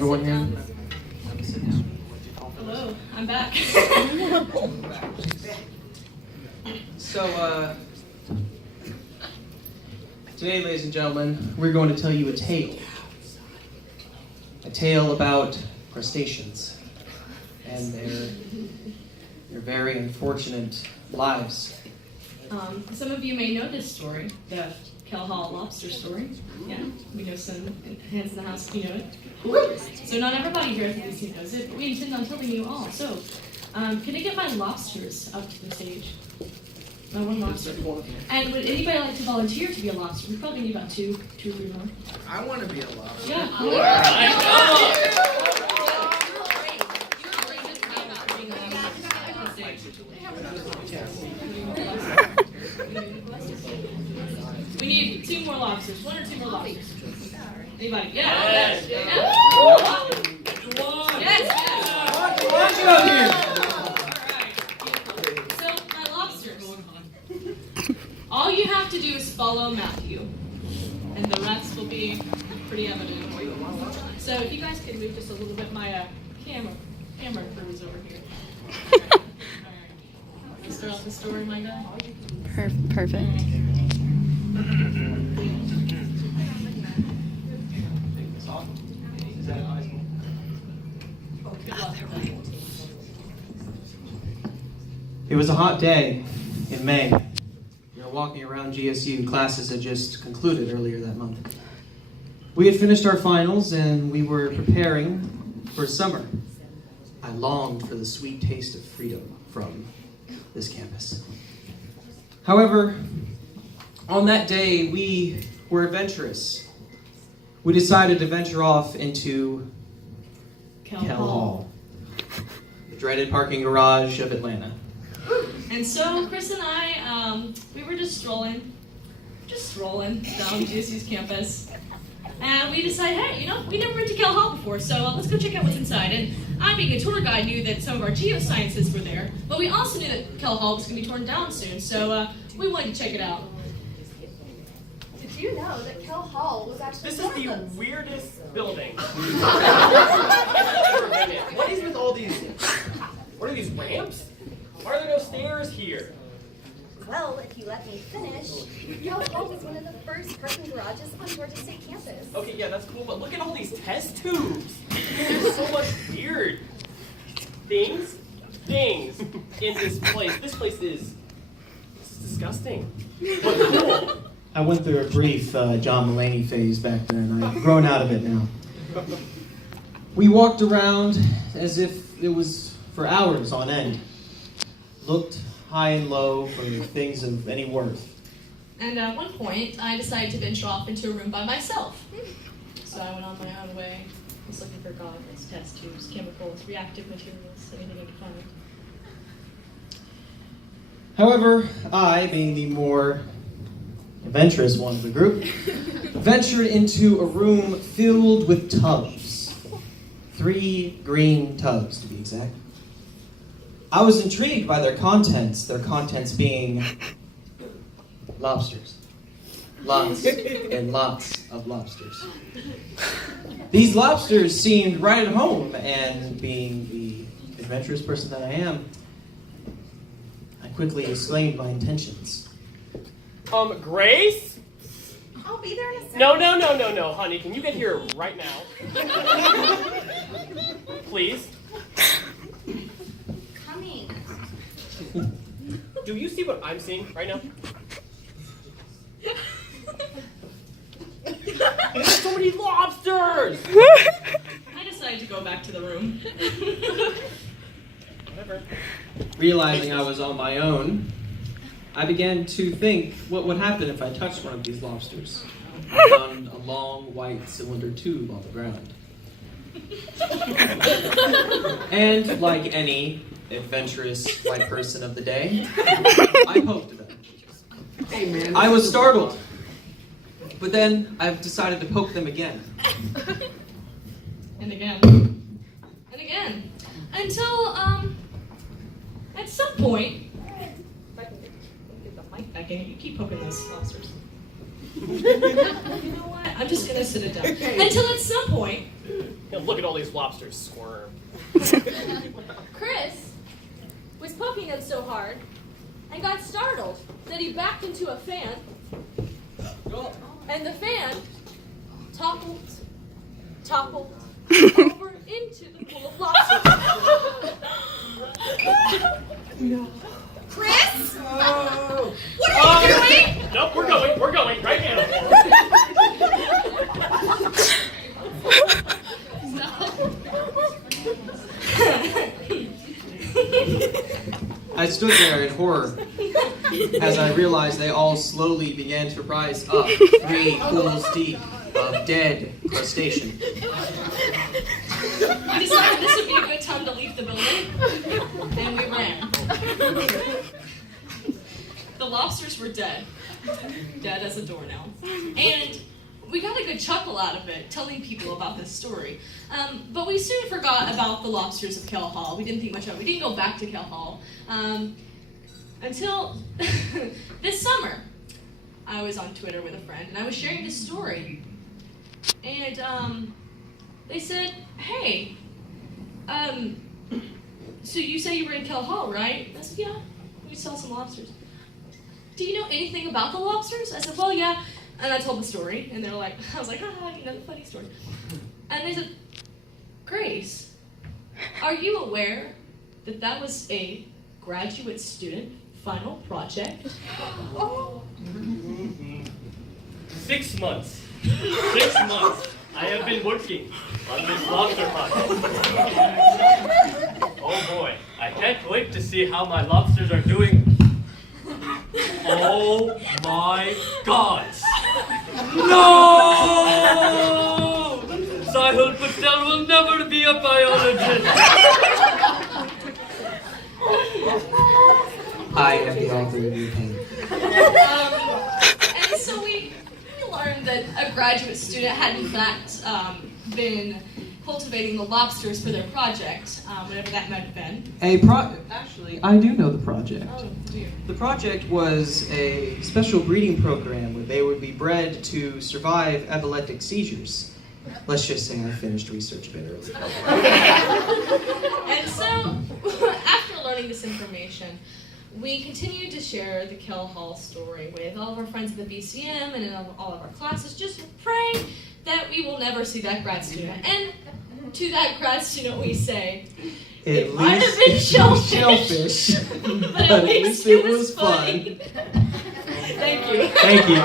everyone hear me? Hello, I'm back. So, today, ladies and gentlemen, we're going to tell you a tale. A tale about crustaceans and their very unfortunate lives. Some of you may know this story, the Cal Hall Lobster story. Yeah, we know some hands in the house if you know it. So not everybody here at the BCM knows it, but we intend on telling you all. So, can I get my lobsters up to the stage? My one lobster. And would anybody like to volunteer to be a lobster? We probably need about two or three more. I want to be a lobster. Yeah. We need two more lobsters. One or two more lobsters. Anybody? Yeah. Yes. Yeah. Yes. So, my lobsters. All you have to do is follow Matthew, and the rest will be pretty evident. So, if you guys could move just a little bit, my camera crew is over here. All right. Let's start off the story, my guy. Perfect. It was a hot day in May. We were walking around GSU. Classes had just concluded earlier that month. We had finished our finals and we were preparing for summer. I longed for the sweet taste of freedom from this campus. However, on that day, we were adventurous. We decided to venture off into Cal Hall, the dreaded parking garage of Atlanta. And so Chris and I, we were just strolling down GSU's campus. And we decided, hey, we never been to Cal Hall before, so let's go check out what's inside. And I, being a tour guide, knew that some of our geosciences were there, but we also knew that Cal Hall was going to be torn down soon, so we wanted to check it out. Did you know that Cal Hall was actually This is the weirdest building. What is with all these? What are these ramps? Why are there no stairs here? Well, if you let me finish, Cal Hall was one of the first parking garages on Georgia State campus. Okay, yeah, that's cool, but look at all these test tubes. There's so much weird things in this place. This place is disgusting, but cool. I went through a brief John Mulaney phase back then. I've grown out of it now. We walked around as if it was for hours on end. Looked high and low for things of any worth. And at one point, I decided to venture off into a room by myself. So I went on my own way. I was looking for goggles, test tubes, chemicals, reactive materials, anything I could find. However, I, being the more adventurous one of the group, ventured into a room filled with tubs. 3 green tubs, to be exact. I was intrigued by their contents being lobsters. Lots and lots of lobsters. These lobsters seemed right at home, and being the adventurous person that I am, I quickly explained my intentions. Grace? I'll be there in a second. No, honey, can you get here right now? Please? Coming. Do you see what I'm seeing right now? There's so many lobsters! I decided to go back to the room. Whatever. Realizing I was on my own, I began to think what would happen if I touched one of these lobsters. I found a long white cylinder tube on the ground. And like any adventurous white person of the day, I poked them. Hey, man. I was startled, but then I've decided to poke them again. And again. And again. Until, at some point, if I can get the mic back in, you keep poking those lobsters. You know what? I'm just gonna sit it down. Until at some point, Look at all these lobsters squirm. Chris was poking him so hard and got startled that he backed into a fan, and the fan toppled over into the pool of lobsters. Chris? Oh. What are you doing? Nope, we're going right now. I stood there in horror as I realized they all slowly began to rise up, 3 pools deep of dead crustacean. We decided this would be a good time to leave the building, and we ran. The lobsters were dead as a doornail. And we got a good chuckle out of it, telling people about this story. But we soon forgot about the lobsters of Kell Hall. We didn't think much of it. We didn't go back to Kell Hall until this summer. I was on Twitter with a friend, and I was sharing this story. And they said, hey, so you say you were in Kell Hall, right? I said, yeah, we saw some lobsters. Do you know anything about the lobsters? I said, well, yeah. And I told the story, and they're like, I was like, haha, you know, the funny story. And they said, Grace, are you aware that that was a graduate student final project? 6 months. 6 months. I have been working on this lobster project. Oh boy, I can't wait to see how my lobsters are doing. Oh my God! No! Sahil Patel will never be a biologist. I am the author of your pain. And so we learned that a graduate student had in fact been cultivating the lobsters for their project, whatever that might have been. Actually, I do know the project. Oh, dear. The project was a special breeding program where they would be bred to survive epileptic seizures. Let's just say I finished research a bit early. And so, after learning this information, we continued to share the Kell Hall story with all of our friends at the BCM and in all of our classes, just praying that we will never see that grad student. And to that grad student we say, it might have been shellfish, but at least it was fun. Thank you. Thank you.